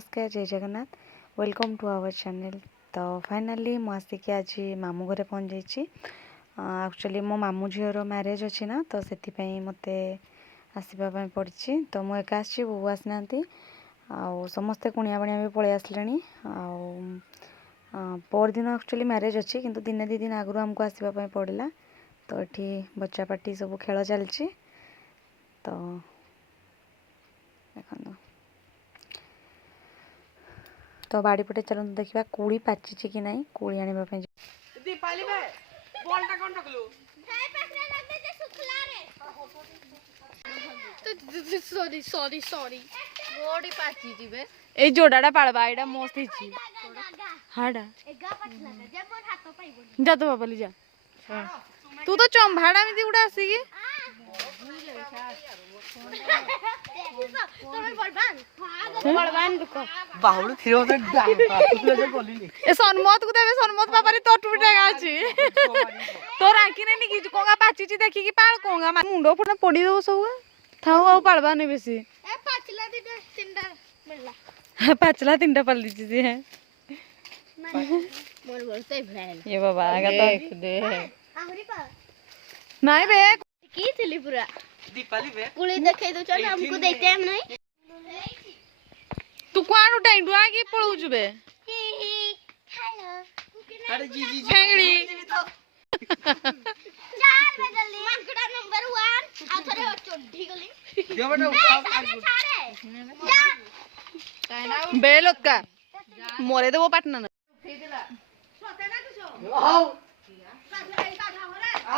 नमस्कार जय Jagannath welcome to our channel. तो फाइनाली मु आसिक आज मामू घरे पहुँच जाइए। एक्चुअली मो मामू झीर मैरेज अच्छी ना, तो से मत आसवाई पड़ी। तो मुझे एका आसी बो आसना समस्ते कुणिया बणिया भी पलि आसले। पर दिन एक्चुअली मैरेज अच्छी किंतु दिने दी दिन आगु आमको आसवाई पड़ा। तो ये बच्चा पार्टी सब खेल चलती। तो देखो तो बाड़ी पटे चलते देखा कोड़ी पाची कि ना। कोड़ी आने ए जोड़ाटा पाड़बा एटा मस्त हिची हाडा जा तो बाबा जा। तू तो चंभाड़ा में उड़ा आसी सन्मत को देबे सन्मत बाबा रे तो टूटे गाची तो राखी ने निकी कोंगा पाची देखि कि पाल कोंगा मुंडो फुटा पड़ी दो सब थाओ आ पालबा ने बेसी ए पाचला तीनटा मिलला पाचला तीनटा पाल दीची से है मोर बोलते भैन ये बाबा आगा तो देख दे आहुरी पा नहीं बे की थली पूरा दीपाली बे पुली देखे तो चल हमको देखते हम नहीं तू कोन उठाई डुआ की पळू जुबे हेलो अरे जी जी छेंगड़ी चार बे जल्दी मार्केट नंबर 1 आ थरे चोडी गली जो बेटा उठा जा बेलोत का मोरे दे वो पाटना ना उठे दिला सोते ना कुछ आओ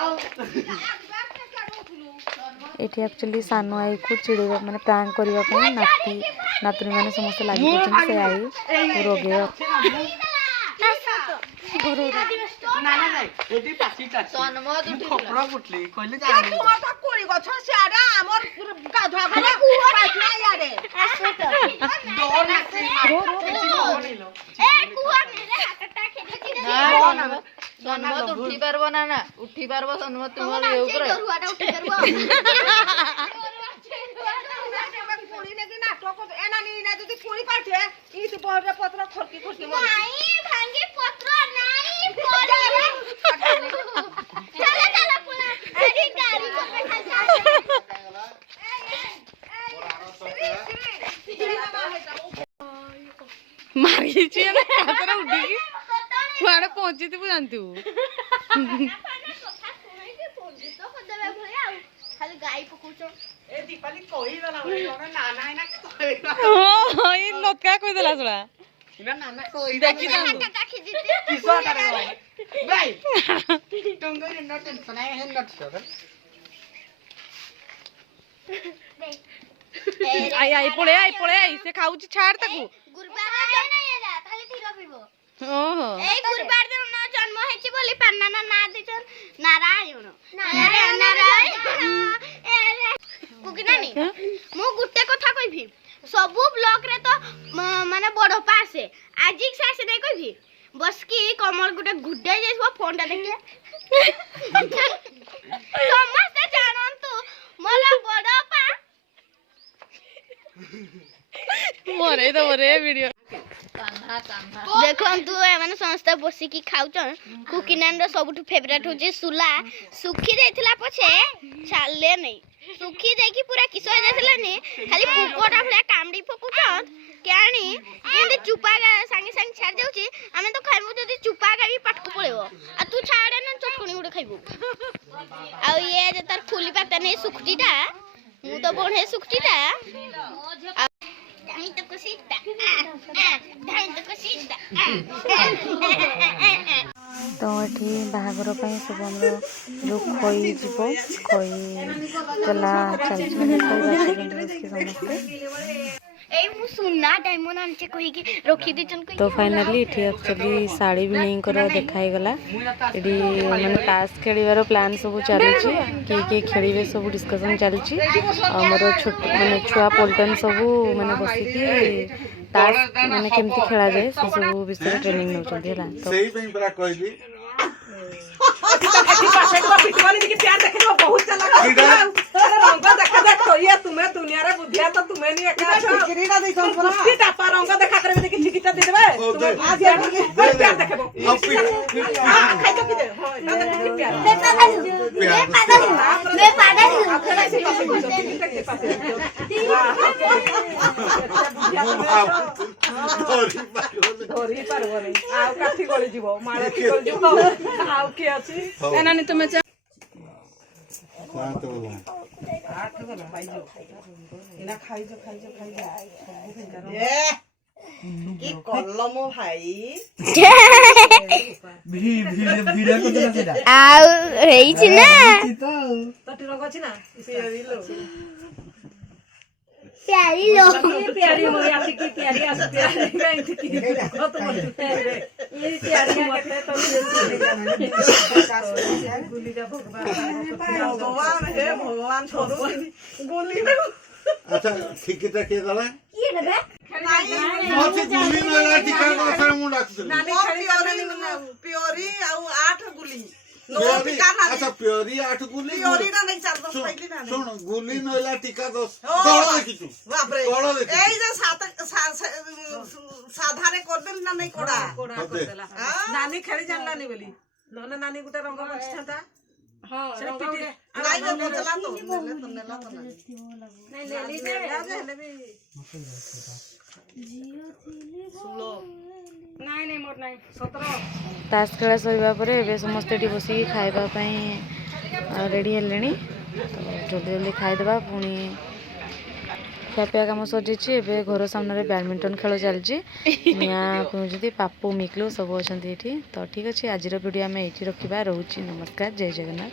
आओ ये एक्चुअली सानो आई को चिड़े माने प्रांक करबा नाती नातुनी माने समस्त लागि से आई रोगे नाना नाइ एटी पासीटा सनमत उठी खपरा उठली कहले जा कुआ त कोड़ी गछ सिआडा हमर गाधवा घरे पाछला याडे डोर नासी ए कुआ मेरे हाथटा खेले सनमत उठी पारबो ना उठी पारबो सनमत तुमर ए ऊपर गरुआटा उठी पारबो कोड़ी ने कि नाटक एना नी ना जदी कोड़ी पाठे ई तो बहरे पत्र खरकी खरकी मर नहीं भांगी पत्र नहीं चला चला पुना अरे गाड़ी को मारी छी ना हाथ उठी मारे पहुंची थी जानती हूं खाली गाई पकुचो ए दीपाली कोई वाला बोले नाना है ना हां ये लोका कोई देला सुला ना नाना कोई देखि ना किसो करे भाई टंगो रे नट टेंशन है नट सर आई पळे से खाउची छाड़ तकू गुरुवार ना येला खाली तीरो पीबो ओहो ए गुरुवार दिन न जन्म हेची बोली पान्ना ना दिचन नारायण नारायण कुकिनानी मु गुटे कथा कहबी सबु ब्लॉक रे तो माने बड़ पासे आजिक सास नै कहबी बस की कमल गुटे गुड्डे जेसो फोनटा देखे समस्त जानंतु मोला बड़ पा मोरे तो मोरे वीडियो देखो तू माने समस्त बसी की खाउचन कुकिनान रो सबटु फेवरेट होची सुला सुखी देथिला पछे छाले नै सुखी देकी पूरा किसो देथिला ने खाली पुकोटा भला कामडी फकुचन केनी एंदे चुपा संगे संग छाड़ जाउची आमे तो खाइबो जदी चुपा गाबी पटको पळेबो आ तू छाड़े न चटकणी उडे खाइबो आ ये जे तार फुली पाता नै सुखटीटा मु तो बढे सुखटीटा धाई तो कुसीटा धाई तो कुसीटा तो ये बाहागर सब जो खोई जीव खोई चला चलते समस्ते तो फाइनली ये एक्चुअली साड़ी भी नहीं कर देखाई गला ये माने ताश खेलिबार प्लान सब चलुची किए खेलिबे सब डिस्कशन चलुची हमर छोट माने छुआ पलटन सब माने बसिकी ताश माने केमती खेला जाए से सब विषय ट्रेनिंग नउचंती हला तो सही पे बरा कहली एठी पासे को पिटवाली की प्यार देखे बहुत चला रंग देखा देखो ये तुम्हें दुनिया रे बुद्धिया तो तुम्हें नहीं एका टिकरीटा दे कोन कोन की टापा रंग देखा करे देखि टिकटा दे देबे तुम्हें आज प्यार देखबो अब खाइ तो कि दे हां प्यार मैं पागल धरी पारबो नहीं आ काठी गली जीवो माळे गली जीवो आ की अछि एनानी तुमे कलम भाई ଆଉ ହେଇଛି ନା तटी रंग अछि ना प्यारी लो प्यारी हो या की प्यारी आ प्यारी नहीं थी कत मत ये प्यारी मत तो गुली का भगवान हे भगवान छोड़ो गुली में अच्छा ठिकटा के दला ये देबे मोती गुली नला टिका दोसर मु डाकछु नानी खड़ी प्योरी आ 8 गुली प्योरी अच्छा प्योरी 8 गुली प्योरी ना नहीं चार दस पहली ना सुन गुली नला टिका दस तोड़ देखिछु बाप रे तोड़ देखिछु এই যে সাধারে করদেল না নাই কোড়া কোড়া করদেলা নানি খেলি জানলানি বলি নহলে নানি গুটা রঙ বসছাতা हां पिटी নাই যে বদলা তো নেলা তো নাই লেলি দে হেলে भी जियो थिली सुलो নাই নাই মোর নাই 17 ताश खेला सरिबा परे एबे समस्त एठी बसी खाइबा पई रेडी हेलेनी तो जल्दी जल्दी खाइदेबा पुणी ଖିଆପିଆ କାମ ସରିଯାଇଛି ଏବେ ଘର ସାମ୍ନାରେ ବ୍ୟାଡ଼ମିଣ୍ଟନ ଖେଳ ଚାଲିଛି ନିଆଁ ପିଉଛନ୍ତି ପାପୁ ମିକ୍ଲୁ ସବୁ ଅଛନ୍ତି ଏଠି ତ ଠିକ୍ ଅଛି ଆଜିର ଭିଡ଼ିଓ ଆମେ ଏଇଠି ରଖିବା ରହୁଛି ନମସ୍କାର ଜୟ ଜଗନ୍ନାଥ।